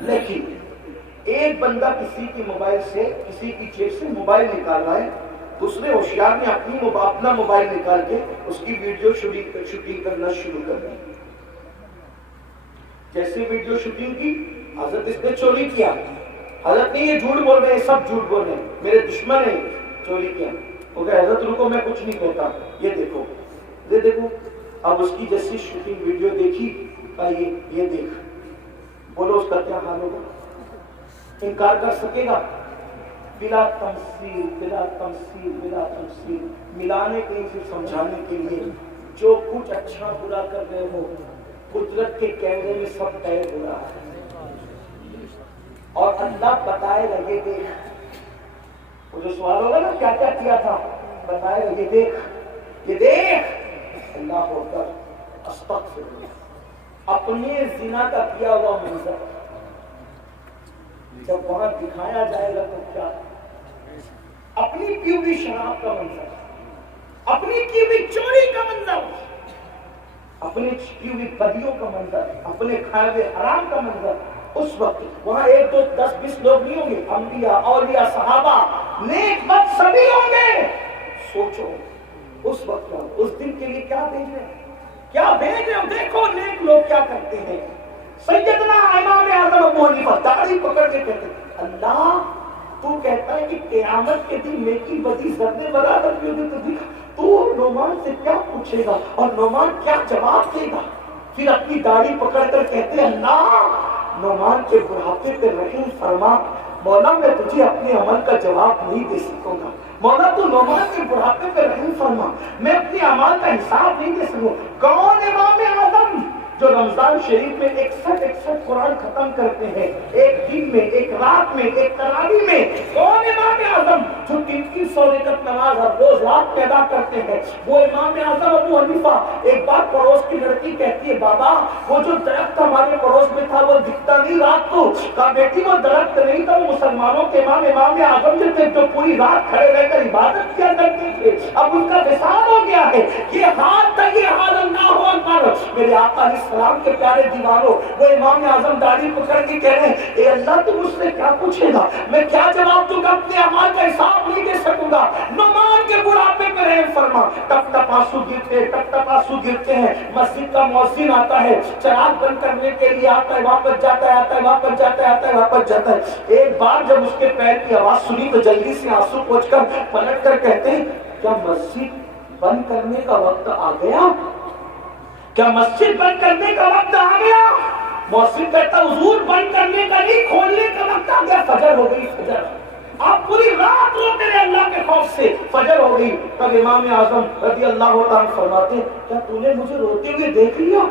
لیکن ایک بندہ کسی کی موبائل سے، کسی کی جیب سے موبائل نکال رہا ہے، دوسرے ہوشیار نے اپنا موبائل نکال کے اس کی ویڈیو شوٹنگ کرنا شروع کر دی۔ جیسے ویڈیو شوٹنگ کی، حضرت اس نے چوری کیا، حضرت نہیں یہ جھوٹ بول رہے ہیں، سب جھوٹ بول رہے ہیں، میرے دشمن ہیں، چوری کیا۔ وہ کہ حضرت رکو میں کچھ نہیں کہتا، یہ دیکھو یہ دیکھو۔ اب اس کی جیسی شوٹنگ ویڈیو دیکھی، یہ دیکھ، بولو اس کا کیا حال ہوگا؟ انکار کر سکے گا؟ بلا تمثیل بلا تمثیل بلا تمثیل، ملانے کے لیے، پھر سمجھانے کے لیے، جو کچھ اچھا برا کر رہے ہو قدرت کے کیمرے میں سب طے ہو رہا ہے، اور اللہ بتائے گا یہ دیکھ۔ وہ جو سوال ہوگا نا کیا کیا کیا تھا، بتائے گا یہ دیکھ یہ دیکھ۔ اللہ ہوتا استغفر اللہ، اپنے زنا کا کیا ہوا منظر جب وہاں دکھایا جائے گا تو کیا، اپنی کی ہوئی شراب کا منظر، اپنی کی ہوئی چوری کا منظر، اپنی کی ہوئی بدیوں کا منظر، اپنے کھائے ہوئے حرام کا منظر، اس وقت وہاں 1 2 10 20 لوگ نہیں ہوں گے، انبیاء اولیاء صحابہ نیک بد سبھی ہوں گے۔ سوچو اس وقت اس دن کے لیے کیا بھیج رہے ہیں، کیا بھیج رہے ہو؟ دیکھو نیک لوگ کیا کرتے ہیں۔ سیدنا امام اعظم ابو حنیفہ داڑھی پکڑ کے کہتے ہیں اللہ تو کہتا ہے کہ قیامت کے دن نیکی بدی ذرے برابر بھی ہوگی، تو نعمان سے کیا پوچھے گا اور نعمان کیا جواب دے گا؟ پھر اپنی داڑھی پکڑ کر کہتے ہیں اللہ نعمان کے بڑھاپے پہ رحم فرما، مولا میں تجھے اپنے عمل کا جواب نہیں دے سکوں گا، مولا تو نعمان کے بڑھاپے پہ رحم فرما، میں اپنے عمل کا حساب نہیں دے سکوں۔ کون امام اعظم جو رمضان شریف میں 61 قرآن ختم کرتے ہیں، ایک دن میں، ایک رات میں، ایک تراویح میں؟ کون امام اعظم جو 300 رکعت نماز ہر روز رات میں ادا کرتے ہیں؟ وہ امام اعظم ابو حنیفہ۔ ایک بار پڑوس کی لڑکی کہتی ہے بابا وہ جو درخت ہمارے پڑوس میں تھا وہ دکھتا نہیں رات کو۔ کہا بیٹی وہ درخت نہیں تھا، وہ مسلمانوں کے امام اعظم جو تھے، جو پوری رات کھڑے رہ کر عبادت کیا کرتے تھے، اب ان کا وصال ہو گیا ہے، یہ حال تھا، یہ حال اللہ اکبر۔ میرے آقا علیہ السلام کے پیارے دیوانوں، وہ امام اعظم داڑھی پکڑ کے کہہ رہے ہیں اے اللہ تو مجھ سے کیا پوچھے گا، میں کیا جواب دوں گا، اپنے اعمال کا حساب نہیں دے سکوں گا۔ نعمان کے بڑھاپے پہ رحم فرما۔ ٹپ ٹپ آنسو گرتے، ٹپ ٹپ آنسو گرتے ہیں، مسجد کا مؤذن آتا ہے، چراغ بند کرنے کے لیے آتا ہے، واپس جاتا ہے، آتا ہے، واپس جاتا ہے، آتا ہے، واپس جاتا ہے۔ ایک بار جب اس کے پیر کی آواز سنی تو جلدی سے آنسو پوچھ کر پلٹ کر کہتے ہیں کیا مسجد بند کرنے کا وقت آ گیا، کیا مسجد بند کرنے کا وقت آ گیا؟ مؤذن کہتا حضور بند کرنے کا نہیں، کھولنے کا وقت آ گیا، فجر ہو گئی، فجر۔ آپ پوری رات روتے رہے اللہ کے خوف سے، فجر ہو گئی۔ تب امام اعظم رضی اللہ عنہ فرماتے کیا تو نے مجھے روتے ہوئے دیکھ لیا،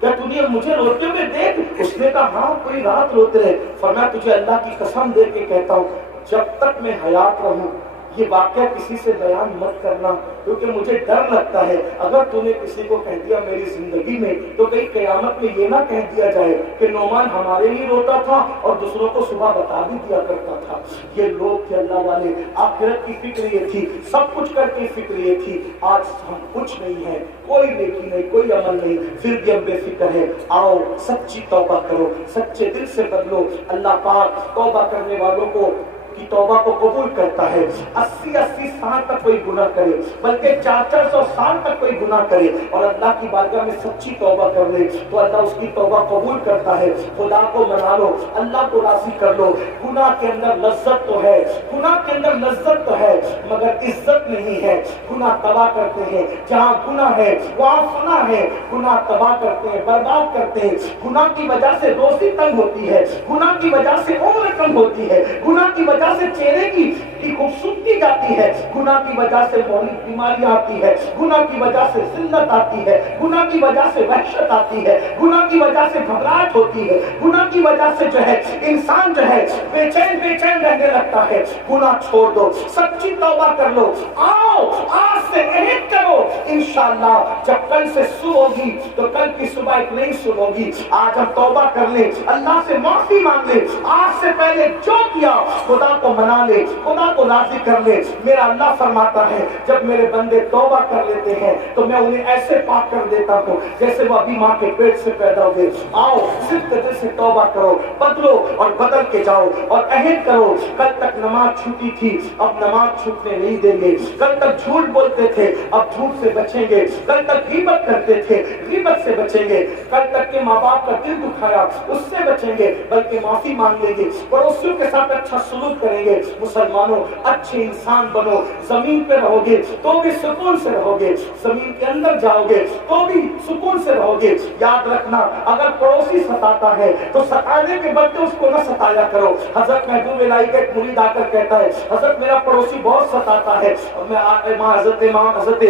کیا تو نے مجھے روتے ہوئے دیکھ؟ اس نے کہا ہاں پوری رات روتے رہے۔ فرمایا تجھے اللہ کی قسم دے کے کہتا ہوں جب تک میں حیات رہوں یہ واقعہ کسی سے بیان مت کرنا، کیونکہ مجھے ڈر لگتا ہے اگر تو نے کسی کو کہہ دیا میری زندگی میں تو کہیں قیامت میں یہ نہ کہہ دیا جائے کہ نعمان ہمارے لیے روتا تھا اور دوسروں کو صبح بتا بھی دیا کرتا تھا۔ یہ لوگ تھے اللہ والے، آخرت کی فکر یہ تھی، سب کچھ کر کے فکر یہ تھی۔ آج ہم کچھ نہیں ہے، کوئی نیکی نہیں، کوئی عمل نہیں، پھر بھی ہم بے فکر ہے۔ آؤ سچی توبہ کرو، سچے دل سے بدلو۔ اللہ پاک توبہ کرنے والوں کو کی توبہ کو قبول کرتا ہے۔ 80 سال تک کوئی گناہ کرے، بلکہ 400 سال تک کوئی گناہ کرے اور اللہ کی بارگاہ میں سچی توبہ کر لے تو اللہ اس کی توبہ قبول کرتا ہے۔ خدا کو منا لو، اللہ کو راضی کر لو۔ گناہ کے اندر لذت تو ہے، گناہ کے اندر لذت تو ہے مگر عزت نہیں ہے۔ گناہ تباہ کرتے ہیں، جہاں گناہ ہے وہاں فنا ہے۔ گناہ تباہ کرتے ہیں، برباد کرتے ہیں۔ گناہ کی وجہ سے روزی تنگ ہوتی ہے، گناہ کی وجہ سے عمر کم ہوتی ہے، گناہ کی وجہ سے چہرے کی خوبصورتی جاتی ہے، گناہ کی وجہ سے مہلک بیماریاں آتی ہے، گناہ کی وجہ سے ذلت آتی ہے، گناہ کی وجہ سے وحشت آتی ہے، گناہ کی وجہ سے گھبراہٹ ہوتی ہے، گناہ کی وجہ سے جو ہے انسان جو ہے بے چین رہنے لگتا ہے۔ گناہ چھوڑ دو، سچی توبہ کر لو۔ آؤ آج سے عہد کرو انشاءاللہ جب کل سے صبح ہوگی تو کل کی صبح ایک نئی صبح ہوگی۔ آج ہم توبہ کر لیں، اللہ سے معافی مانگ لیں، آج سے پہلے جو کیا خدا خدا کو منا لے, خدا کو راضی کر لے. میرا اللہ فرماتا ہے جب میرے بندے توبہ کر لیتے ہیں تو میں انہیں ایسے پاک کر دیتا ہوں جیسے وہ ابھی ماں کے پیٹ سے پیدا ہوئے. آؤ صرف دل سے توبہ کرو, بدلو اور بدل کے جاؤ اور عہد کرو. کل تک نماز چھوٹی تھی, اب نماز چھوٹنے نہیں دیں گے. کل تک جھوٹ بولتے تھے, اب جھوٹ سے بچیں گے. کل تک غیبت کرتے تھے, غیبت سے بچیں گے. کل تک کے ماں باپ کا دل دکھایا, اس سے بچیں گے, بلکہ معافی مانگ لیں گے. پڑوسیوں کے ساتھ اچھا سلوک کریں گے. مسلمانوں اچھے انسان بنو. زمین پہ رہو گے تو بھی سکون سے رہو گے, زمین کے اندر جاؤ گے تو بھی سکون سے رہو گے. یاد رکھنا اگر پڑوسی ستاتا ہے تو ستانے کے بدلے اس کو نہ ستایا کرو. حضرت محبوب الہی کا ایک مرید آ کر کہتا ہے حضرت میرا پڑوسی بہت ستاتا ہے. حضرت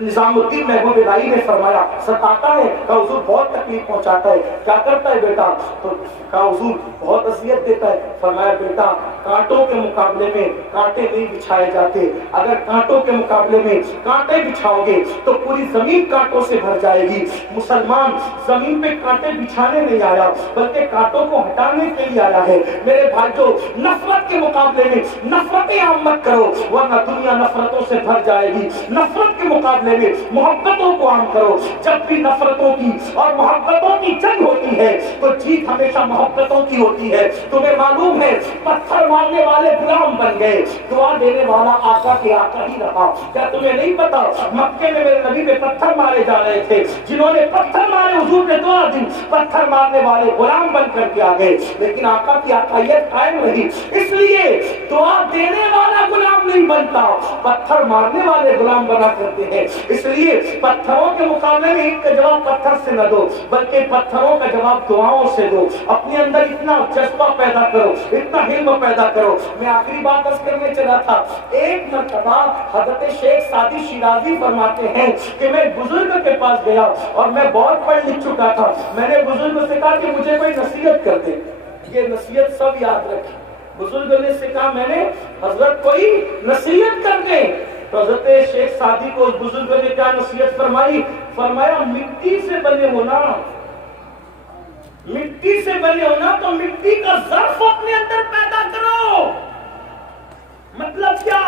نظام الدین محبوب الہی نے فرمایا ستاتا ہے کہ حضور بہت تکلیف پہنچاتا ہے, کیا کرتا ہے بیٹا؟ تو کہا حضور بہت اذیت دیتا ہے. فرمایا بیٹا کانٹوں کے مقابلے میں کانٹے نہیں بچھائے جاتے. اگر کانٹوں کے مقابلے میں کانٹے بچھاؤ گے تو پوری زمین کانٹوں سے بھر جائے گی. مسلمان زمین پہ کانٹے بچھانے نہیں آیا بلکہ کانٹوں کو ہٹانے کے لیے آیا ہے. میرے بھائیو نفرت کے مقابلے میں نفرتیں عام مت کرو ورنہ دنیا نفرتوں سے بھر جائے گی. نفرت کے مقابلے میں محبتوں کو عام کرو. جب بھی نفرتوں کی اور محبتوں کی جنگ ہوتی ہے تو جیت ہمیشہ محبتوں کی ہوتی ہے. تمہیں معلوم ہے پتھر مارنے والے غلام بن گئے, دعا دینے والا آقا کے آقا ہی رہا. کیا تمہیں نہیں پتا مکے میں میرے نبی پہ پتھر مارے جا رہے تھے, جنہوں نے پتھر مارے حضور نے دعا دی, پتھر مارنے والے غلام بن کر کے آ گئے لیکن آقا کی آقائیت قائم رہی. اس لیے دعا دینے والا غلام نہیں بنتا, پتھر مارنے والے غلام بنا کرتے ہیں. اس لیے پتھروں کے مقابلے میں ایک کا جواب پتھر سے نہ دو بلکہ پتھروں کا جواب دعاؤں سے دو. اپنے اندر اتنا جذبہ پیدا کرو, اتنا علم پیدا کرو. میں آخری بات عرض کرنے چلا تھا. ایک مرتبہ حضرت شیخ سعدی شیرازی فرماتے ہیں کہ میں بزرگ کے پاس گیا اور میں بہت پڑھ لکھ چکا تھا. میں نے بزرگ سے کہا کہ مجھے کوئی نصیحت کر دے. یہ نصیحت سب یاد رکھیں. بزرگ نے سے کہا میں نے حضرت کوئی نصیحت کر دے. تو حضرت شیخ سعدی کو بزرگ نے کیا نصیحت فرمائی؟ فرمایا مٹی سے بنے ہونا, مٹی سے بنے ہونا تو مٹی کا ظرف اپنے اندر پیدا کرو. مطلب کیا؟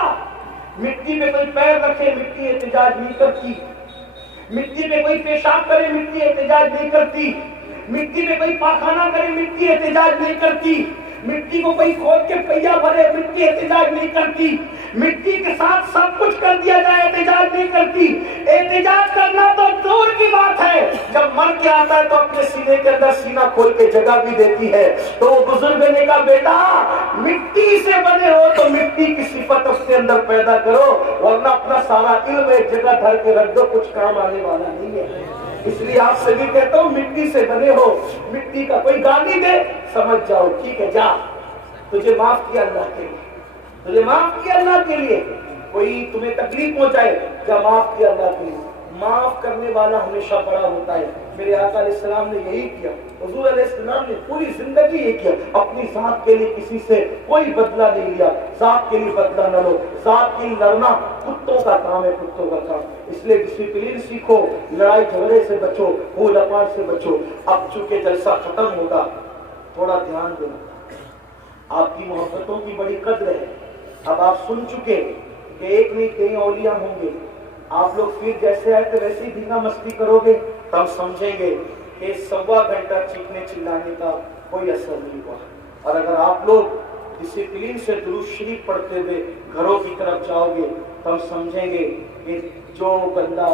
مٹی پہ کوئی پیر رکھے مٹی احتجاج نہیں کرتی, مٹی پہ کوئی پیشاب کرے مٹی احتجاج نہیں کرتی, مٹی پہ کوئی پاخانہ کرے مٹی احتجاج نہیں کرتی, مٹی کو کوئی کھود کے پہیا بھرے مٹی احتجاج نہیں کرتی, مٹی کے ساتھ سب کچھ کر دیا جائے احتجاج نہیں کرتی. احتجاج کرنا تو دور کی بات ہے, جب مر کے آتا ہے تو اپنے سینے کے اندر سینہ کھول کے جگہ بھی دیتی ہے. تو وہ بزرگ نے کہا بیٹا مٹی سے بنے ہو تو مٹی کی صفت اپنے اندر پیدا کرو ورنہ اپنا سارا علم ایک جگہ دھر کے رکھ دو, کچھ کام آنے والا نہیں ہے. اس لیے آپ سے بھی کہتا ہوں مٹی سے بنے ہو. مٹی کا کوئی گالی دے سمجھ جاؤ ٹھیک ہے جا, تجھے معاف کیا اللہ کے لیے, تجھے معاف کیا اللہ کے لیے. کوئی تمہیں تکلیف پہنچائے کیا معاف کیا اللہ کے لیے. معاف کرنے والا ہمیشہ بڑا ہوتا ہے. میرے آقا علیہ السلام نے یہی کیا, حضور علیہ السلام نے پوری زندگی یہ کیا. اپنی ذات کے لیے کسی سے کوئی بدلہ نہیں لیا. ذات کے لیے بدلہ نہ لو. ذات کے لیے لڑنا کتوں کا کام ہے, کتوں کا کام. اس لیے ڈسپلین سیکھو, لڑائی جھگڑے سے بچو, پھول اپاٹ سے بچو. اب چونکہ جلسہ ختم ہوگا تھوڑا دھیان دینا. آپ کی محبتوں کی بڑی قدر ہے. اب آپ سن چکے کہ ایک نہیں کئی اولیاء ہوں گے. آپ لوگ پھر جیسے آئے تو ویسے ہی دھینا مستی کرو گے تو ہم سمجھیں گے کہ 1.25 گھنٹہ چیخنے چلانے کا کوئی اثر نہیں ہوا. اور اگر آپ لوگ ڈسپلین سے درود شریف پڑھتے ہوئے گھروں کی طرف جاؤ گے تو ہم سمجھیں گے کہ جو بندہ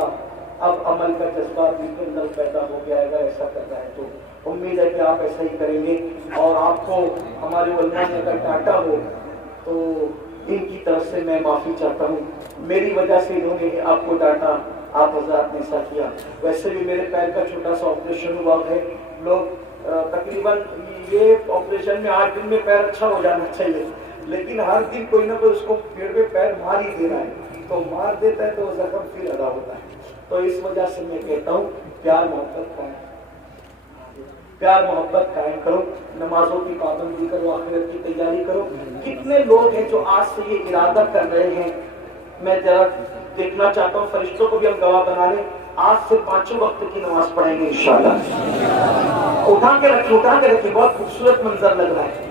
اب عمل کا جذبہ بھی اندر پیدا ہو جائے گا ایسا کرنا ہے. تو امید ہے کہ آپ ایسا ہی کریں گے. اور آپ کو ہمارے علماء نے اگر ڈانٹا ہو تو ان کی طرف سے میں معافی چاہتا ہوں. میری وجہ سے انہوں نے آپ کو ڈانٹا, آپ حضرات نے ایسا کیا. ویسے بھی میرے پیر کا چھوٹا سا آپریشن ہوا ہے. لوگ تقریباً یہ آپریشن میں 8 دن میں پیر اچھا ہو جانا چاہیے, لیکن ہر دن کوئی نہ کوئی اس کو پیڑ میں پیر مار ہی دے رہا ہے. تو مار دیتا ہے تو وہ زخم پھر ادا ہوتا ہے. تو اس وجہ سے میں کہتا ہوں پیار محبت قائم, پیار محبت قائم کرو. نمازوں کی پابندی کرو, آخرت کی تیاری کرو. کتنے لوگ ہیں جو آج سے یہ ارادہ کر رہے ہیں, میں ذرا دیکھنا چاہتا ہوں فرشتوں کو بھی ہم گواہ بنا لیں, آج سے 5 وقت کی نماز پڑھیں گے انشاءاللہ. اٹھا کے رکھیے, اٹھا کے رکھیے, بہت خوبصورت منظر لگ رہا ہے.